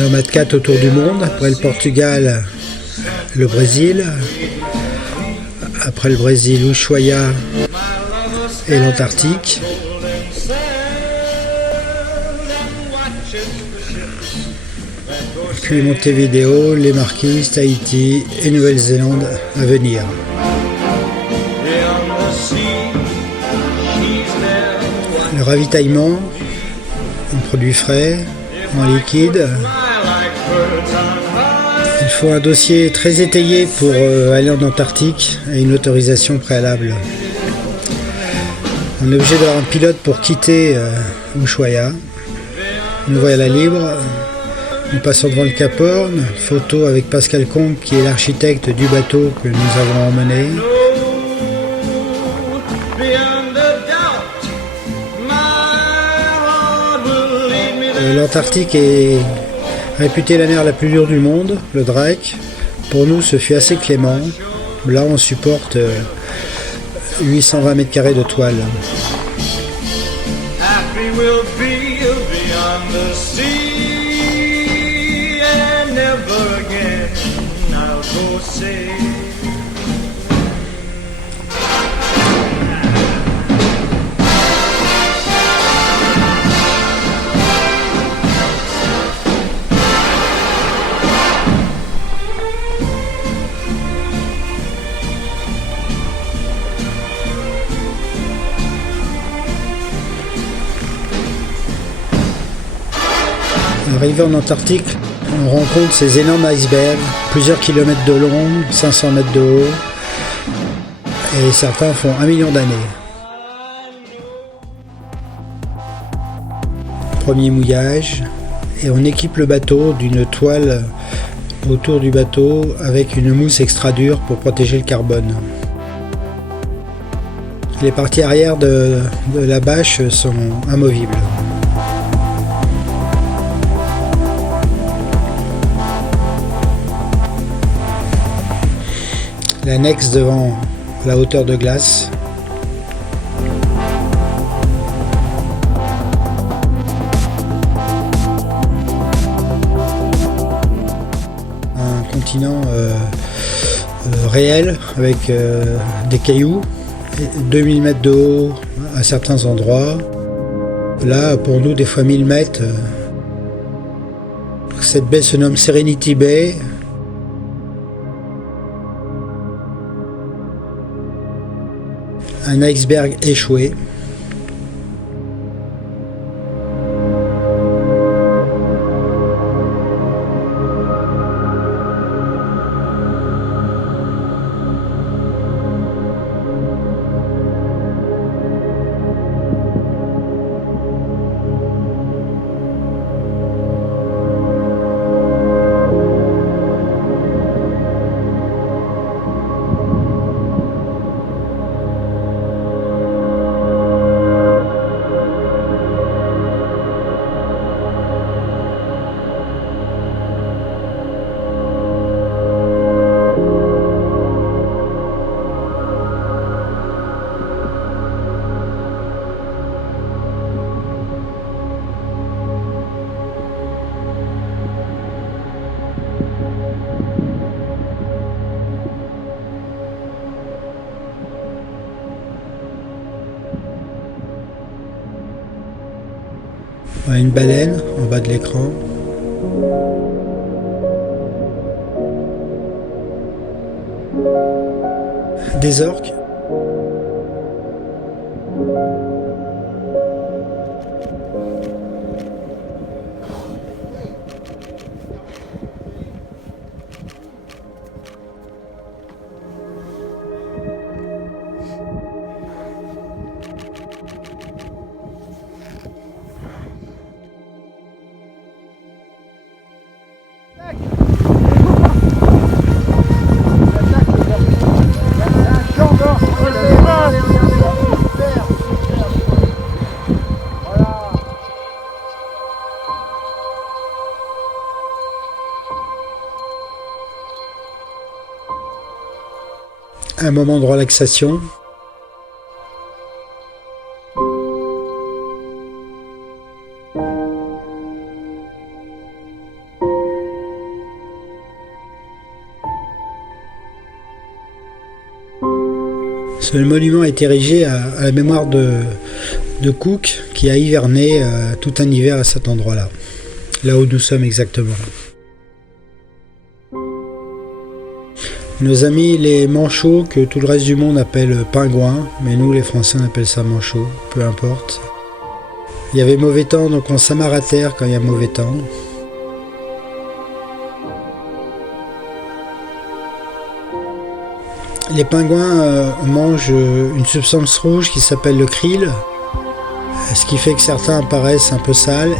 Nomad 4 autour du monde, après le Portugal, le Brésil, après le Brésil, Ushuaia et l'Antarctique. Puis Montevideo, les Marquises, Tahiti et Nouvelle-Zélande à venir. Le ravitaillement en produits frais, en liquide. Il faut un dossier très étayé pour aller en Antarctique et une autorisation préalable. On est obligé d'avoir un pilote pour quitter Ushuaia. Nous voilà libre. En passant devant le Cap Horn, photo avec Pascal Combe qui est l'architecte du bateau que nous avons emmené. L'Antarctique est réputée la mer la plus dure du monde, le Drake. Pour nous, ce fut assez clément. Là, on supporte 820 mètres carrés de toile. Arrivé en Antarctique, on rencontre ces énormes icebergs, plusieurs kilomètres de long, 500 mètres de haut, et certains font 1 million d'années. Premier mouillage, et on équipe le bateau d'une toile autour du bateau avec une mousse extra dure pour protéger le carbone. Les parties arrière de la bâche sont amovibles. L'annexe devant la hauteur de glace. Un continent réel avec des cailloux, 2000 mètres de haut à certains endroits. Là, pour nous, des fois 1000 mètres. Cette baie se nomme Serenity Bay. Un iceberg échoué. Une baleine en bas de l'écran. Des orques. Un moment de relaxation. Ce monument a été érigé à la mémoire de Cook, qui a hiverné tout un hiver à cet endroit-là, là où nous sommes exactement. Nos amis les manchots, que tout le reste du monde appelle pingouins, mais nous les Français on appelle ça manchots, peu importe. Il y avait mauvais temps, donc on s'amarre à terre quand il y a mauvais temps. Les pingouins mangent une substance rouge qui s'appelle le krill, ce qui fait que certains paraissent un peu sales.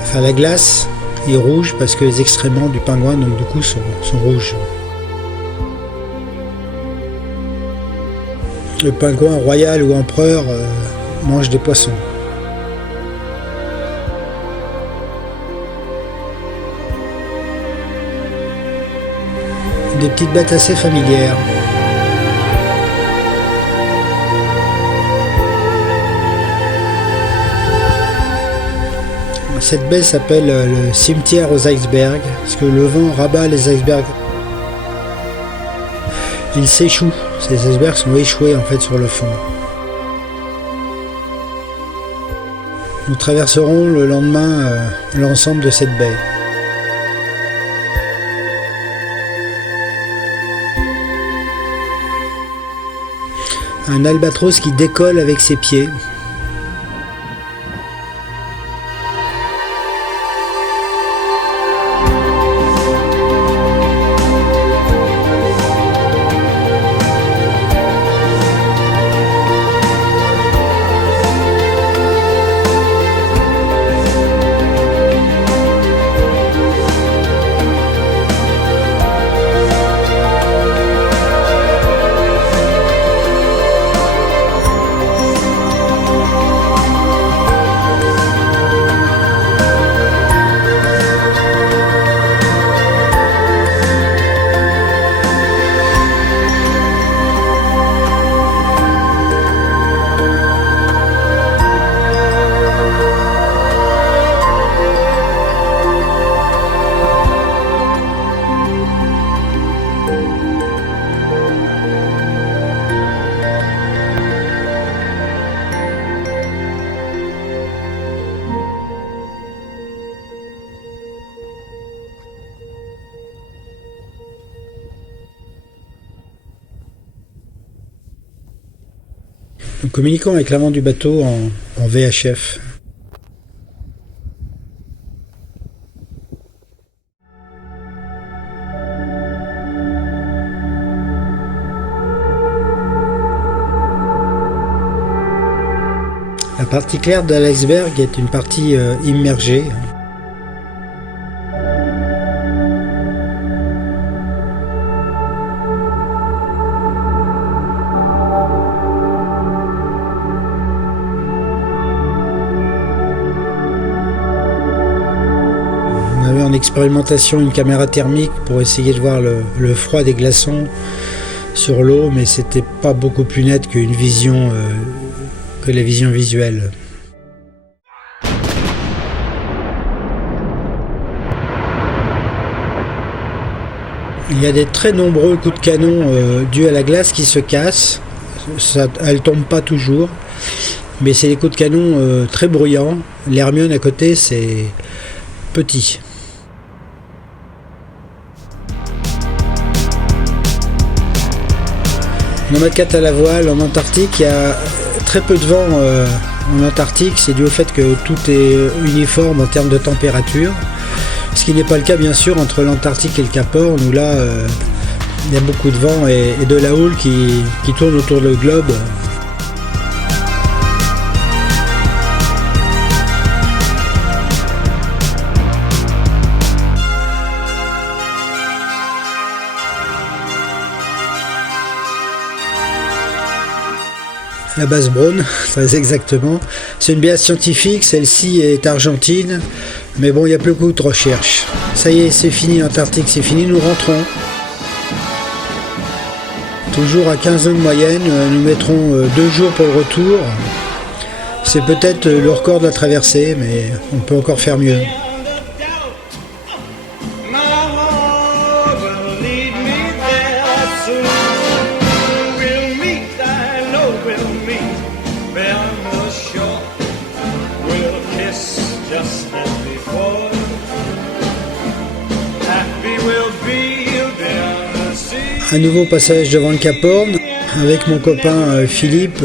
Enfin, la glace est rouge parce que les excréments du pingouin, donc du coup, sont rouges. Le pingouin royal ou empereur mange des poissons. Des petites bêtes assez familières. Cette baie s'appelle le cimetière aux icebergs, parce que le vent rabat les icebergs. Ils s'échouent, ces icebergs sont échoués en fait sur le fond. Nous traverserons le lendemain l'ensemble de cette baie. Un albatros qui décolle avec ses pieds. Nous communiquons avec l'avant du bateau en VHF. La partie claire de l'iceberg est une partie immergée. On avait en expérimentation une caméra thermique pour essayer de voir le froid des glaçons sur l'eau, mais c'était pas beaucoup plus net qu'une vision que la vision visuelle. Il y a des très nombreux coups de canon dus à la glace qui se cassent. Elle tombe pas toujours, mais c'est des coups de canon très bruyants. L'Hermione à côté, c'est petit. Nomade 4 à la voile en Antarctique, il y a très peu de vent en Antarctique, c'est dû au fait que tout est uniforme en termes de température, ce qui n'est pas le cas bien sûr entre l'Antarctique et le Cap Horn, où là il y a beaucoup de vent et de la houle qui tourne autour du globe. La base Braun, très exactement. C'est une base scientifique, celle-ci est argentine, mais bon, il n'y a plus beaucoup de recherche. Ça y est, c'est fini, l'Antarctique, c'est fini, nous rentrons. Toujours à 15 nœuds de moyenne, nous mettrons 2 jours pour le retour. C'est peut-être le record de la traversée, mais on peut encore faire mieux. My heart will lead me there soon. Un nouveau passage devant le Cap Horn avec mon copain Philippe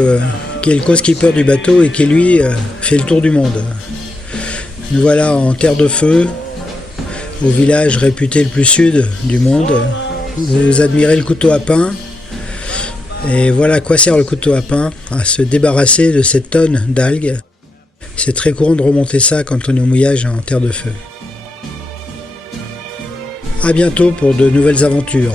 qui est le co-skipper du bateau et qui lui fait le tour du monde. Nous voilà en terre de feu, au village réputé le plus sud du monde. Vous admirez le couteau à pain. Et voilà à quoi sert le couteau à pain, à se débarrasser de cette tonne d'algues. C'est très courant de remonter ça quand on est au mouillage en terre de feu. A bientôt pour de nouvelles aventures.